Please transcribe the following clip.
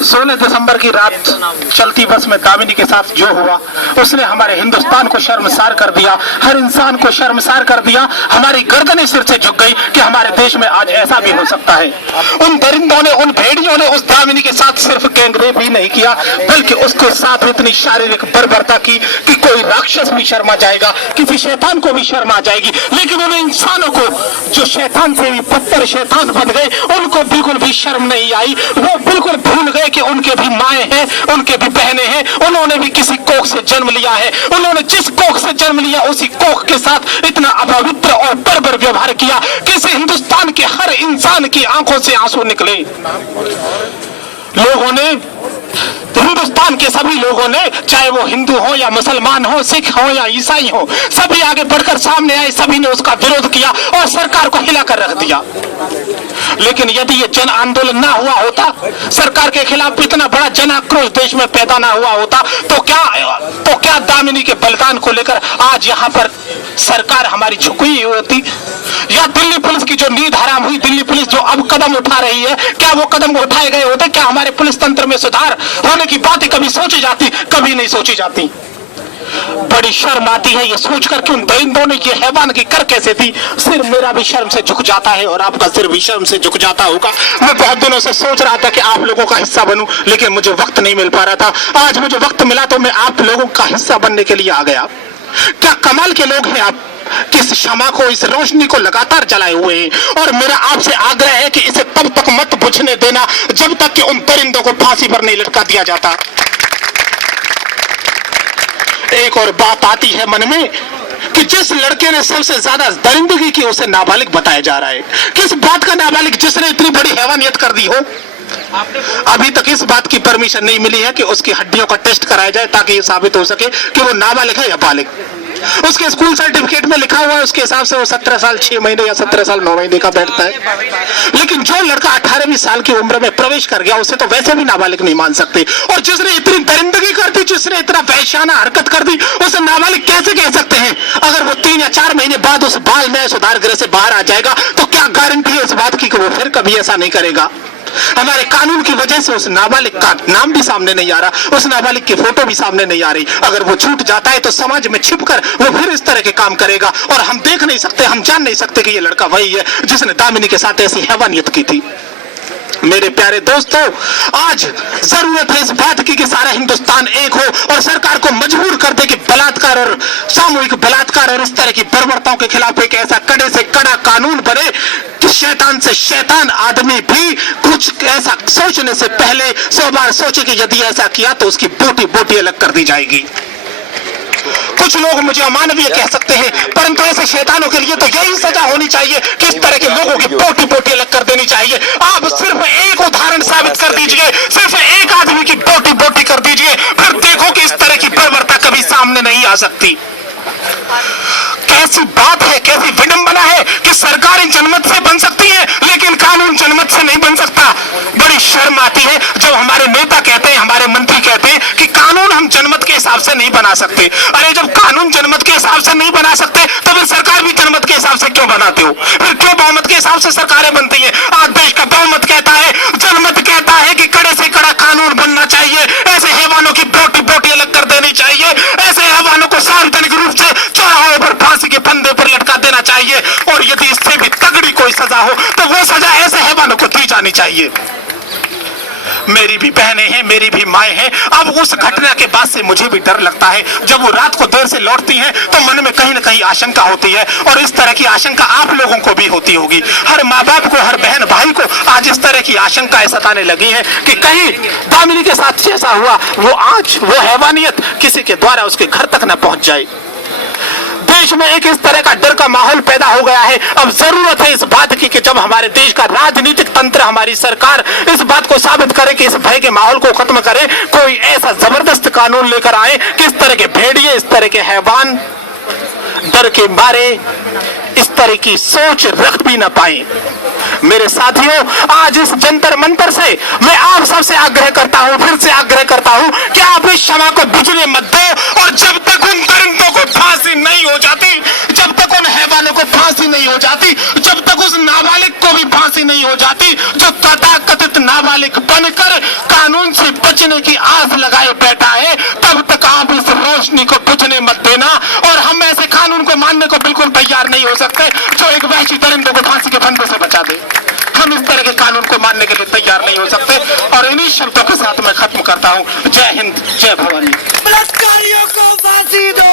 16 दिसंबर की रात चलती बस में दामिनी के साथ जो हुआ उसने हमारे हिंदुस्तान को शर्मसार कर दिया, हर इंसान को शर्मसार कर दिया। हमारी गर्दनें सिर से झुक गई कि हमारे देश में आज ऐसा भी हो सकता है। उन दरिंदों ने, उन भेड़ियों ने उस दामिनी के साथ सिर्फ गैंगरेप ही नहीं किया बल्कि उसके साथ इतनी शारीरिक बर्बरता की कि कोई राक्षस भी शर्मा जाएगा, किसी शैतान को भी शर्म आ जाएगी। लेकिन उन इंसानों को जो शैतान से भी बदतर शैतान बन गए, उनको बिल्कुल भी शर्म नहीं आई। वो बिल्कुल भूल गए कि उनके भी माए हैं, उनके भी बहनें हैं, उन्होंने भी किसी कोख से जन्म लिया है। उन्होंने जिस कोख से जन्म लिया उसी कोख के साथ इतना अपवित्र और बर्बर व्यवहार किया कि इस हिंदुस्तान के हर इंसान की आंखों से आंसू निकले। लोगों ने, हिंदुस्तान के सभी लोगों ने, चाहे वो हिंदू हो या मुसलमान हो, सिख हो या ईसाई हो, सभी आगे बढ़कर सामने आए, सभी ने उसका विरोध किया और सरकार को हिलाकर रख दिया। लेकिन यदि ये जन आंदोलन ना हुआ होता, सरकार के खिलाफ इतना बड़ा जन आक्रोश देश में पैदा ना हुआ होता, तो क्या दामिनी के बलिदान को लेकर आज यहाँ पर सरकार हमारी झुकी हुई होती? या दिल्ली पुलिस की जो नींद हराम हुई, दिल्ली पुलिस जो अब कदम उठा रही है, क्या वो कदम उठाए गए होते? क्या हमारे पुलिस तंत्र में सुधार होने की बातें कभी सोची जाती? कभी नहीं सोची जाती। बड़ी शर्म आती है ये सोचकर कि उन दरिंदों ने ये हैवान की कर कैसे थी। सिर मेरा भी शर्म से झुक जाता है और आपका सिर भी शर्म से झुक जाता होगा। मैं बहुत दिनों से सोच रहा था कि आप लोगों का हिस्सा बनूं, लेकिन मुझे वक्त नहीं मिल पा रहा था। आज मुझे वक्त मिला तो मैं आप लोगों का हिस्सा बनने के लिए आ गया। क्या कमाल के लोग हैं आप, किस शमा को, इस रोशनी को लगातार जलाए हुए हैं। और मेरा आपसे आग्रह है कि इसे तब तक मत बुझने देना जब तक कि उन दरिंदों को फांसी पर नहीं लटका दिया जाता। एक और बात आती है मन में कि जिस लड़के ने सबसे ज्यादा दरिंदगी की उसे नाबालिग बताया जा रहा है। किस बात का नाबालिग? जिसने इतनी बड़ी हैवानियत कर दी हो। अभी तक इस बात की परमिशन नहीं मिली है कि उसकी हड्डियों का टेस्ट कराया जाए ताकि ये साबित हो सके कि वो नाबालिग है या बालिग। उसके स्कूल सर्टिफिकेट में लिखा हुआ है उसके हिसाब से वो 17 साल 6 महीने या 17 साल 9 महीने का बैठता है। लेकिन जो लड़का 18वीं साल की उम्र में प्रवेश कर गया उसे तो वैसे भी नाबालिग नहीं मान सकते। और जिसने इतनी दरिंदगी कर दी, जिसने इतना वहशियाना हरकत कर दी, उसे नाबालिग कैसे कह सकते हैं? अगर वो 3 या 4 महीने बाद उस बाल न्याय सुधार गृह से बाहर आ जाएगा तो क्या गारंटी है इस बात की कि वो फिर कभी ऐसा नहीं करेगा? हमारे कानून की वजह से उस नाबालिग का नाम भी सामने नहीं आ रहा, उस नाबालिग की फोटो भी सामने नहीं आ रही। अगर वो छूट जाता है तो समाज में छिपकर वो फिर इस तरह के काम करेगा और हम देख नहीं सकते, हम जान नहीं सकते कि ये लड़का वही है जिसने दामिनी के साथ ऐसी हैवानियत की थी। मेरे प्यारे दोस्तों, आज जरूरत है इस बात की कि सारा हिंदुस्तान एक हो और सरकार को मजबूर कर दे कि बलात्कार और सामूहिक बलात्कार और इस तरह की बर्बरताओं के खिलाफ एक ऐसा कड़े से कड़ा कानून बने कि शैतान से शैतान आदमी भी कुछ ऐसा सोचने से पहले 100 बार सोचे कि यदि ऐसा किया तो उसकी बोटी बोटी अलग कर दी जाएगी। कुछ लोग मुझे अमानवीय कह सकते हैं, परंतु ऐसे शैतानों के लिए तो यही सजा होनी चाहिए कि इस तरह के लोगों की बोटी बोटी अलग कर देनी चाहिए। आप सिर्फ एक उदाहरण साबित कर दीजिए, सिर्फ एक आदमी की बोटी बोटी कर दीजिए, फिर देखो कि इस तरह की बर्बरता कभी सामने नहीं आ सकती। कैसी बात है, कैसी विडंबना है कि सरकारें जनमत से बन सकती है लेकिन कानून जनमत से नहीं बन सकता। बड़ी शर्म आती है जब हमारे नेता कहते हैं, हमारे मंत्री कहते हैं कि कानून हम जनमत के हिसाब से नहीं बना सकते। अरे जब कानून जनमत के हिसाब से नहीं बना सकते तो फिर सरकार भी जनमत के हिसाब से क्यों बनाते हो? फिर क्यों बहुमत के हिसाब से सरकारें बनती है? आज देश का बहुमत कहता है, जनमत कहता है कि कड़े से कड़ा कानून बनना चाहिए, ऐसे हैवानों की बोटी बोटी अलग कर देनी चाहिए, ऐसे हैवानों को सार्वजनिक रूप से चौराहों पर फांसी के फंदे पर लटका देना चाहिए और यदि इससे भी तगड़ी कोई सजा हो तो वो सजा ऐसे हैवानों को दी जानी चाहिए। मेरी भी बहनें हैं, मेरी भी माएं हैं। अब उस घटना के बाद से मुझे भी डर लगता है। जब वो रात को देर से लौटती हैं तो मन में कहीं ना कहीं आशंका होती है और इस तरह की आशंका आप लोगों को भी होती होगी। हर माँ बाप को, हर बहन भाई को आज इस तरह की आशंकाएं सताने लगी है कि कहीं दामिनी के साथ जैसा हुआ वो हैवानियत किसी के द्वारा उसके घर तक न पहुंच जाए। देश में एक इस तरह का डर का माहौल पैदा हो गया है। अब जरूरत है इस बात की कि जब हमारे देश का राजनीतिक तंत्र, हमारी सरकार इस बात को साबित करे कि इस भय के माहौल को खत्म करे, कोई ऐसा जबरदस्त कानून लेकर आए कि इस तरह के भेड़िए, इस तरह के हैवान डर के मारे इस तरह की सोच रख भी न पाए। मेरे साथियों, आज इस जंतर मंतर से मैं आप सबसे आग्रह करता हूं, फिर से आग्रह करता हूं कि आप इस क्षमा को बुझने मत दो और जब तक उन दरिंदों को फांसी नहीं हो जाती, जब तक उन हैवानों को फांसी नहीं हो जाती, जब तक उस नाबालिग को भी फांसी नहीं हो जाती जो तथाकथित नाबालिग बनकर कानून से बचने की आस लगाए बैठा है, तब तक आप इस रोशनी को बुझने मत देना। और हम ऐसे कानून को मानने को बिल्कुल तैयार नहीं हो सकते जो एक वहशी दरिंदे को फांसी के फंदे से बचा दे। हम इस तरह के कानून को मानने के लिए तैयार नहीं हो सकते। और इन्हीं शब्दों के साथ मैं खत्म करता हूं। जय हिंद, जय भवानी। बलात्कारियों को फांसी दो।